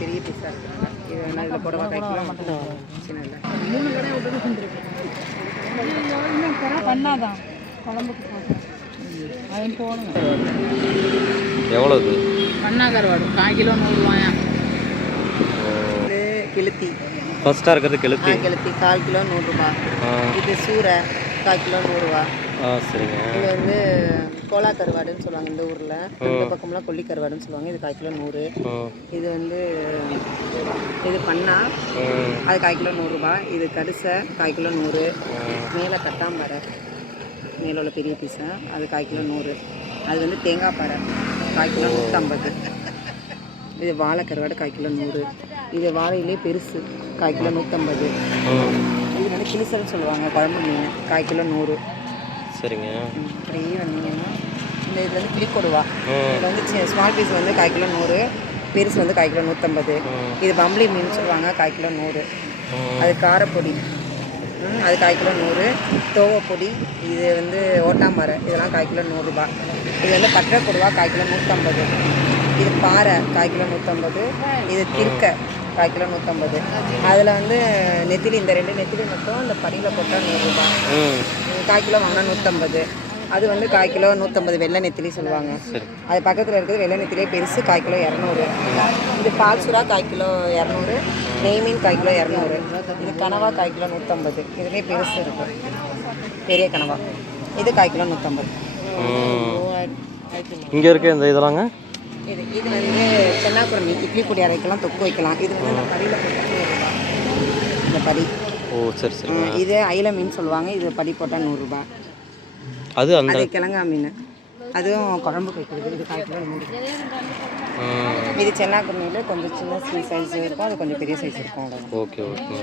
பெரிய பீஸாக இருக்குங்க. இது என்ன இதில் புடவை காய்க்கலாம் மட்டும் சின்ன பண்ணாதான் குழம்புக்கு போட்டேன் அவன் போகணும். எவ்வளோ இது பண்ணா கருவாடு 1/4 கிலோ 100 ரூபாயா. இது கெளுத்தி ஃபர்ஸ்ட்டாக இருக்கிறது கெளுத்தி. கெளுத்தி 1/4 கிலோ 100 ரூபா. இது சூரை 1/4 கிலோ 100 ரூபா. சரிங்க. இது வந்து கோலா கருவாடுன்னு சொல்லுவாங்க இந்த ஊரில். இந்த பக்கம்லாம் கொல்லி கருவாடுன்னு சொல்லுவாங்க. இது 1/4 கிலோ 100. இது வந்து இது பண்ணா அது 1/4 கிலோ 100 ரூபா. இது கரிசை 1/4 கிலோ 100. மேலே கட்டாம்பாறை மேலே உள்ள பெரிய பீஸை அது 1/4 கிலோ 100. அது வந்து தேங்காய் பாறை 1/4 கிலோ 150. இது வாழை கருவாடு 1/4 கிலோ 100. இது வாழையிலே பெருசு 1/4 கிலோ 150. இது வந்து கிளிசல்னு சொல்லுவாங்க குழம்பு மீன் 1/4 கிலோ 100. சரிங்க. அப்படியே வந்தீங்கன்னா இந்த இது வந்து கிளிக்கொடுவா. இதில் வந்து ஸ்மால் பீஸ் வந்து 1/4 கிலோ 100. பெருசு வந்து 1/4 கிலோ 150. இது பம்பளி மீன் சொல்லுவாங்க 1/4 கிலோ 100. அது காரப்பொடி அது 1/4 கிலோ 100. தோவப்பொடி இது வந்து ஓட்டாம்பாறை இதெல்லாம் 1/4 கிலோ 100 ரூபா. இது வந்து பட்டை கொடுவா 1/4 கிலோ 150. இது பாறை 1/4 கிலோ 150. இது திருக்க 1/4 கிலோ 150. அதில் வந்து நெத்திலி இந்த 2 நெத்திலி மட்டும் அந்த படியில் போட்டால் 100 ரூபா. 1/4 கிலோ வாங்கினா 150. அது வந்து 1/4 கிலோ 150 வெள்ளை நெத்திலி சொல்லுவாங்க. அது பக்கத்தில் இருக்கிறது வெள்ளை நெத்திலியே பெருசு 1/4 கிலோ 200. இது பால் சுறா 1/4 கிலோ 200. நெய் மீன் 1/4 கிலோ 200. இது கனவா 1/4 கிலோ 150. இதுலேயே பெருசு இருக்குது பெரிய கனவா. இது 1/4 கிலோ 150. இங்கே இருக்க இந்த இதெல்லாங்க இது இது வந்து சென்னாக்குரமி இட்லி பொடி அரைக்கலாம் தொக்கு வைக்கலாம். இது வந்து இந்த படியில் போட்டால் 100 ரூபா. இந்த படி. சரி சரி. இது அயில மீன் சொல்லுவாங்க. இது படி போட்டால் 100 ரூபா. அது அந்த கிழங்கா மீன் அதுவும் குழம்புக்கு வைக்கிறது. இது 1/4 கிலோ 100. இது சென்னாக்குரமியில் கொஞ்சம் சின்ன சைஸ் இருக்கும். அது கொஞ்சம் பெரிய சைஸ் இருக்கும். Okay okay.